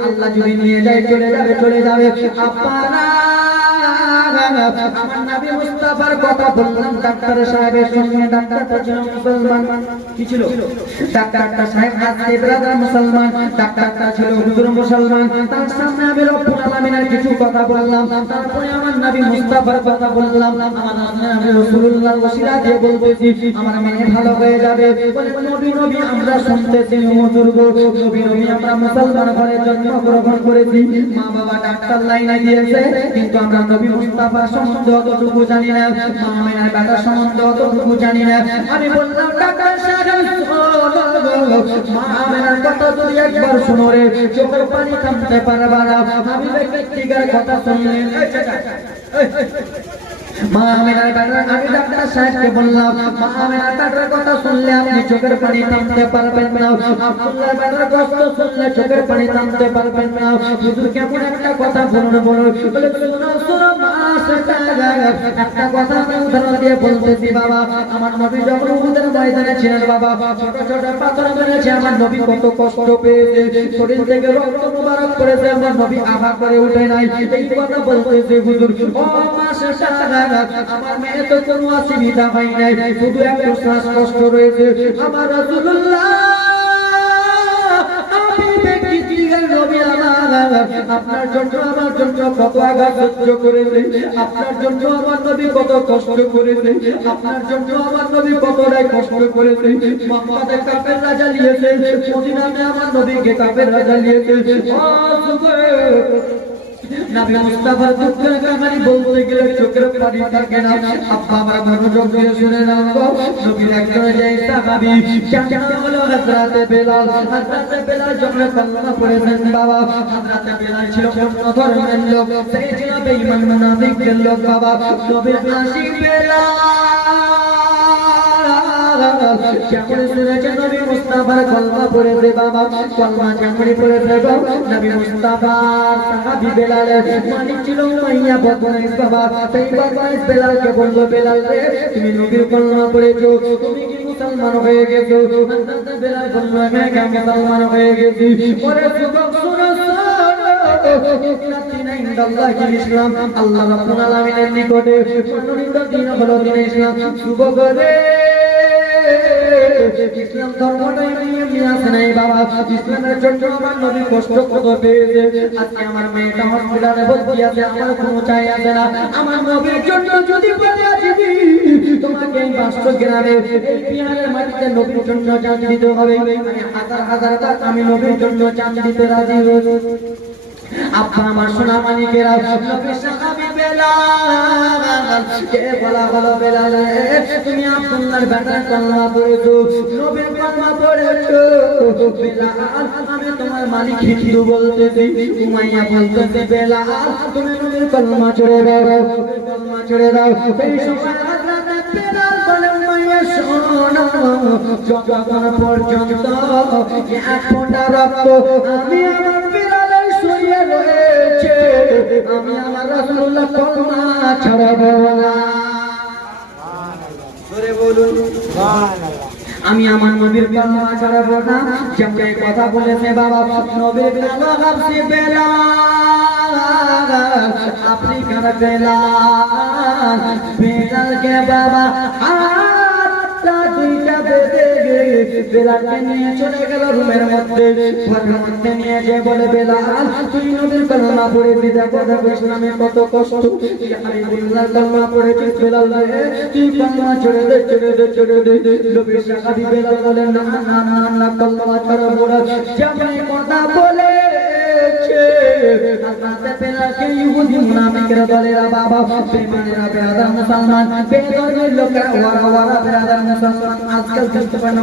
আল্লাহ যদি নিয়ে যায় চলে যাবে আপনারা আমার নবী মুস্তাফার কথা বললাম ডাক্তার সাহেবের সঙ্গে ডাক্তারটা ছিল মুসলমান কি ছিল ডাক্তারটা সাহেব আজকে ব্রাদার মুসলমান ডাক্তারটা ছিল হুজুর মুসলমান তার সামনে আমি রব্বুল আলামিনের কিছু কথা বললাম তারপরে আমার নবী মুস্তাফার কথা বললাম আমার নবী রাসূলুল্লাহ ওসিলা দিয়ে বলতেছি আমার মেয়ে ভালো হয়ে যাবে বলে নবী আমরা শুনতেছি হুজুর গো নবী আমরা মুসলমান ঘরে জন্মগ্রহণ করেছি মা বাবা ডাক্তার লাইনে দিয়েছে কিন্তু আমরা নবী মুস্তাফার সম্বন্ধে অতটুকু জানি না মা আমিনার বেটার সম্বন্ধে অতটুকু জানি না আমি বললাম ডাক্তার সাহেব মা আমিনার কথা তুই একবার শোনো রে চোখের পানি থামতে পারবা না আমি ব্যক্তিগত কথা শুনলে মা আমিনার বেটার আমি ডাক্তার সাহেবকে বললাম মা আমিনার বেটার কথা শুনলে আপনি চোখের পানি থামতে পারবেন না আব্দুল্লাহর বেটার কষ্ট শুনলে চোখের পানি থামতে পারবেন না হুজুর কেমন একটা কথা বলুন বলে শোনো মা একটা কথা আমি উদাহরণ দিয়ে বলতেছি বাবা আমার নবী যখন উহুদের ময়দানে ছিলেন বাবা ছোট ছোট পাথর মেরেছে আমার নবী কত কষ্ট পেয়েছে শরীর থেকে রক্ত মুবারক করেছে আমার নবী আভা করে উঠে নাই এই কথা বলতেছে হুজুর ও মা আমার মেয়ে তো কোনো অসুবিধা হয় নাই শুধু একটু শ্বাসকষ্ট রয়েছে আমার রাসূলুল্লাহ আপনার জন্য আমার জন্য কত আঘাত সহ্য করেছে আপনার জন্য আমার নবী কত কষ্ট করেছে আপনার জন্য আমার নবী কতটাই কষ্ট করেছে মক্কাতে কাফেররা জ্বালিয়েছে মদিনাতে আমার নবীকে কাফেররা জ্বালিয়েছে নবী মুস্তাফার দুঃখের কাহিনী বলতে গেলে চোখের পানি থাকে না আব্বা আমরা মনোযোগ দিয়ে শুনে নাও নবীর একজন এই সাহাবী যার হলো হযরতে বেলাল যখন কালেমা পড়েছেন বাবা হযরতে বেলাল ছিল অন্য ধর্মের লোক সেই ছিল বেঈমান মুনাফিকদের লোক বাবা নবীর আশিক বেলাল যেমন শুনেছে নবী মুস্তাফার কলমা পড়েছে বাবা কলমা যেমন পড়েছে নবী মুস্তাফার সাহাবী বেলালের মালিক ছিল উমাইয়া বদমাইশ বাবা সেই বদমাইশ বেলালকে বলল বেলাল রে তুমি নবীর কলমা পড়েছো তুমি কি মুসলমান হয়ে গেছো বেলাল বলল আমি মুসলমান হয়ে গেছি পরে যুবক শুনো ইসলাম আল্লাহ রাব্বুল আলামিনের নিকটে মনোনীত দিন হলো দিন ইসলাম যুবক রে ইসলাম ধর্মটাই নিয়ে আসে নাই বাবা ইসলামের জন্য আমার নবী কষ্ট কত পেয়েছে আজকে আমার মেয়েটা হসপিটালে ভর্তি আছে আমার কোনো চাই আছে না আমার নবীর জন্য যদি বলে আসবি তোমাকে এই বাস্ত গ্রামে এই বিহারের মাটিতে নবীর জন্য জান দিতে হবে হাজার হাজার টাকা আমি নবীর জন্য জান দিতে রাজি হয়েছি আব্বা আমার সোনা মানিকেরা নবীর সাহাবী বেলাল কে বলা হলো বেলাল তুমি আব্দুল্লাহর বেটার কলমা পড়েছো নবীর কলমা পড়েছো বেলাল আমি তোমার মালিক হিন্দু বলতেছি উমাইয়া বলতেছে বেলাল তুমি নবীর কলমা ছড়ে দাও এই সময় হযরত বেলাল বলে উমাইয়া শোনো যতক্ষণ পর্যন্ত এক ফোঁটা রক্ত আমি আমার আমি আমার রাসূলুল্লাহ কলমা ছড়াবো না জোরে বলুন সুবহানাল্লাহ আমি আমার নবীর কলমা ছড়াবো না যেমন কথা বলেছে বাবা নবীর কলমা গাবসি বেলাল আফ্রিকার বেলাল কে বাবা হাতটা দুইটা বেঁধে বেলালকে নিয়ে চলে গেল রুমের মধ্যে ঘরের মধ্যে নিয়ে যে বলে বেলাল তুই নবীর কলমা পড়েছি দেখো ইসলামে কত কষ্ট হাবিবুল্লাহর কলমা পড়েছিস বেলাল রে তুই কলমা ছেড়ে দে নবীর সাহাবী বেলাল বলে না না না না কলমা ছাড়বো না যেমন কথা বলেছে হযরত বেলালকে ইহুদি মুনাফিকরা দলেরা বাবা বেঈমানেরা বেরাদার মুসলমান বেধর্মের লোকেরা ওয়ারা বেরাদার মুসলমান আজকাল চলতে পারে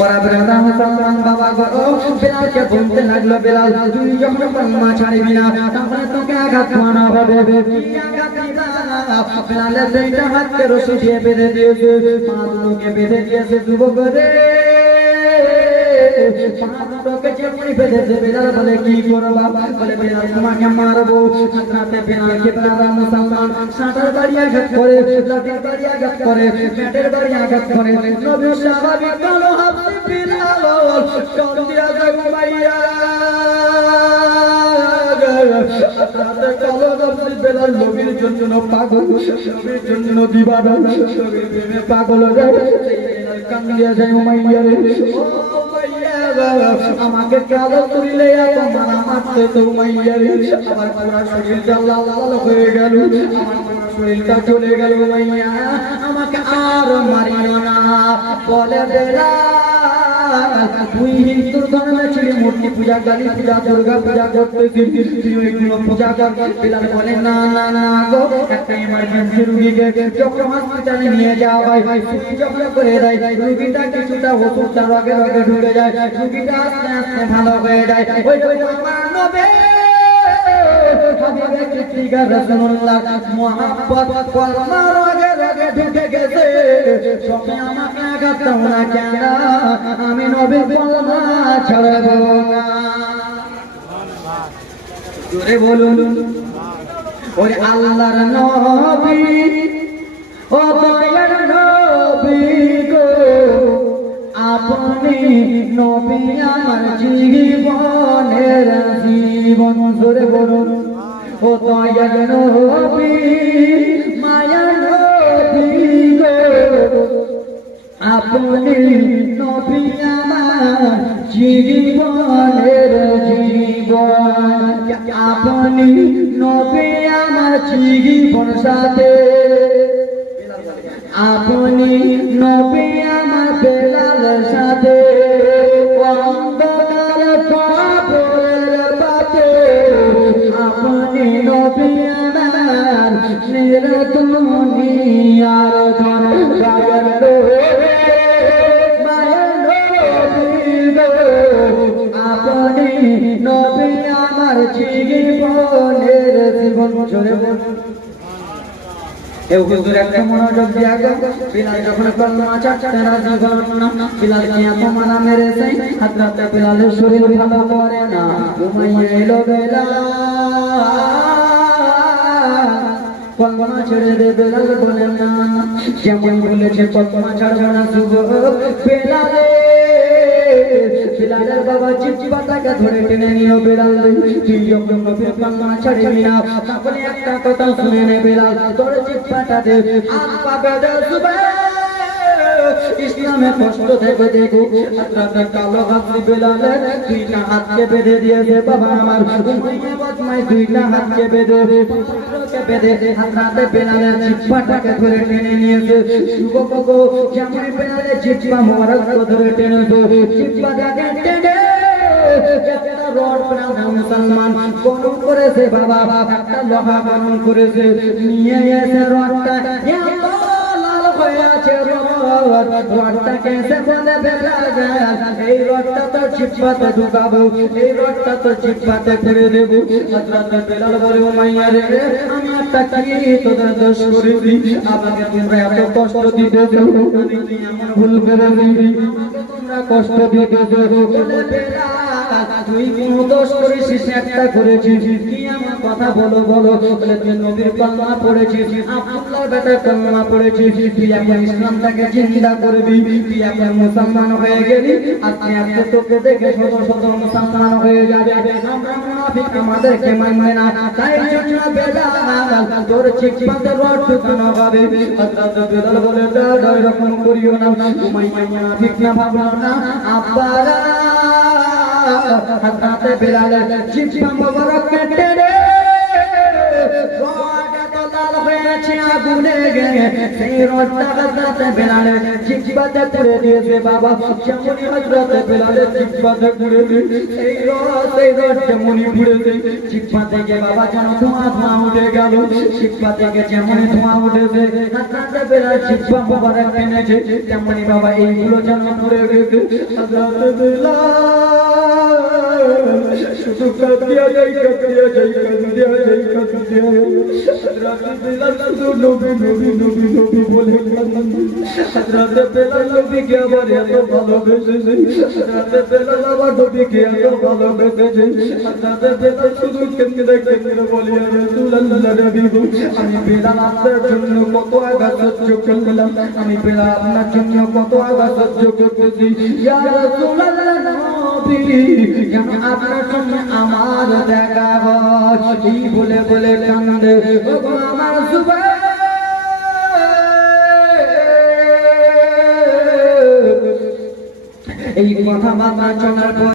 ওরা বেরাদার মুসলমান বাবা গো বেলালকে বলতে লাগলো বেলাল তুই যখন কলমা ছাড়বি না তাহলে তোকে আঘাত মানা হবে বেলালের দুইটা হাতকে রশি দিয়ে বেঁধে দিয়েছে পা দুটোকে বেঁধে দিয়েছে যুবক রে পাঁচটাকে যেমনি বেঁধেছে বেলাল বলে কি করবা বলে বেলাল তোমাকে মারবো রাতে বেলালকে বেলাল মুসলমান সাঁটার বাড়ি আঘাত করে লাঠির বাড়ি আঘাত করে ব্যাটের বাড়ি আঘাত করে নবী স্বাভাবিক কালো হাতে বেলাল কান দিয়া যায় উমাইয়া কালো হাতে বেলাল নবীর জন্য পাগল নবীর জন্য দিবানা নবীর প্রেমে পাগল যায় কান দিয়া যায় উমাইয়া রে আমাকে কালো তুলে এত মারা মারতে তো উমাইয়া রে আমার পুরো শরীরটা লাল লাল হয়ে গেল আমার পুরো শরীরটা চলে গেল উমাইয়া আমাকে আর মারিও না বলে বেলাল তুই হিন্দু ধর্মে ছিলি মূর্তি পূজা কালী পূজা দুর্গা পূজা করতেছিস তুই ওইগুলো পূজা কর বেলাল বলে না না না গো একটা ইমার্জেন্সি রুগীকে যখন হসপিটালে নিয়ে যাওয়া হয় যখন করে দেয় রুগীটা কিছুটা ওষুধ তার আগে আগে ঢুকে যায় রুগীটা আস্তে আস্তে ভালো হয়ে যায় ওই আমার নবী হাবিবে কিতিগা রাসূলুল্লাহ মুহাব্বত কলমার আগে আগে ঢুকে গেছে সবে আমাকে আঘাত দাও না কেন আমি নবীর কলমা ছাড়বো না জোরে বলুন ওরে আল্লাহর নবী ও দয়ার নবী গো আপনি নবী আমার জীবনের জীবন জোরে বলুন ও দয়ার নবী মায়ার নবী গো আপনি নবী আমার জীবনের জীবন আপনি নবী আমার জীবন সাথে আপনি নবী আমার বেলাল সাথে অন্ধকার কবরের বাতে আপনি নবী আমার নিরতুনিয়ার ধন গায়ের মায়ের নবী গো আপনি নবী আমার জীবনের জীবন জোরে বলুন এও হুজুর একটা মনোযোগ দিয়া গো বিলাল যখন কলমা চাটতে রাজি হল না বিলাল কি এত মানা মেরেছে হযরত বিলালের শরীর ভালো করে না উমাইয়া এলো বেলাল কলমা ছেড়ে দে বেলাল বলে না যেমন বলেছে কলমা ছাড়বো না যুবক বেলালে বিলালের বাবা চিপচিপাটাকে ধরে টেনে নিও বেলাল তুই যখন নবীর কলমা ছাড়বি না তাহলে একটা কথা শুনে নে বেলাল তোর চিপচিপাটা দে হাত পা বেঁধে শুবে ইসলামে কষ্ট থেকে দেখো হযরত কালো হাতি বেলালের দুইটা হাতকে বেঁধে দিয়েছে বাবা আমার উমাইয়া বদমাই দুইটা হাতকে বেঁধে হযরত বেলালের চিপচিপাটাকে ধরে টেনে নিয়েছে যুবক গো যেমন বেলালের চিপচিপা মোবারক ধরে টেনেছে চিপচিপাটাকে টেনে একটা রড প্রাণ মুসলমান গরম করেছে বাবা একটা লোহা গরম করেছে নিয়ে এসে রডটা লাল হয়ে আছে রডটা কেসে বলে বেলাল এই রডটা তো চিপচিপাতে ঢুকাবো এই রডটা তো চিপচিপাতে ফেলে দেবো হযরত বেলাল বলে উমাইয়া রে আমি একটা কি তোদের দোষ করেছি আমাকে তোমরা এত কষ্ট দিতেছো আমি কি এমন ভুল করেছি আমাকে তোমরা কষ্ট দিতেছো বলে বেলাল তুই কোন দোষ করেছিস একটা করেছিস কি আমার কথা বলো বলো বলে তুই নবীর কলমা পড়েছিস আব্দুল্লাহর বেটার কলমা পড়েছিস তুই এখন ইসলামটাকে জিন্দা করবি তুই এখন মুসলমান হয়ে গেলি আজকে আজকে তোকে দেখে শত শত মুসলমান হয়ে যাবে আমরা মুনাফিক আমাদেরকে মানবে না তাই জন্য বেলাল তোর চিপচিপাতে রড ঢুকানো হবে হযরত বেলাল বলে দাও এরকম করিও না উমাইয়া মুনাফিক না ভাবলো না আব্বারা হযরত বেলালের চিপচিপা মোবারক কেটে রে রডটা তো লাল হয়েছে আগুনে গিয়ে সেই রডটা হযরত বেলালের চিপচিপাতে পুড়ে দিয়েছে বাবা যেমনই হযরত বেলালের চিপচিপাতে পুড়ে দিয়েছে এই রড যেমনই পুড়েছে চিপচিপা থেকে বাবা যেন ধোঁয়া ধোঁয়া উঠে গেল চিপচিপা থেকে যেমনই ধোঁয়া উঠেছে হযরত বেলাল চিপচিপা মোবারক টেনেছে তেমনই বাবা এইগুলো যেন পুড়ে গেছে হযরত বেলাল শুধু কাঁদিয়া যাই কাঁদিয়া যাই কাঁদিয়া যাই কাঁদিয়া যাই রাতে বেলা শুধু নবী নবী নবী নবী বলে রাতে বেলা নবীকে আবার এত ভালোবেসেছে রাতে বেলা আবার নবীকে এত ভালোবেসেছে রাতে বেলা শুধু কেন্দ্রে কেন্দ্রে বলি রাসূলুল্লাহ নবী আমি বেলা আপনার জন্য কত আঘাত সহ্য করলাম আমি বেলা আপনার জন্য কত আঘাত সহ্য করতেছি ইয়া রাসূলুল্লাহ নবী কেন আপনার জন্য আমার দেখা হয় এই বলে বলে কান্দে ওগো আমার সুবহান এই কথা বাবা শোনার পর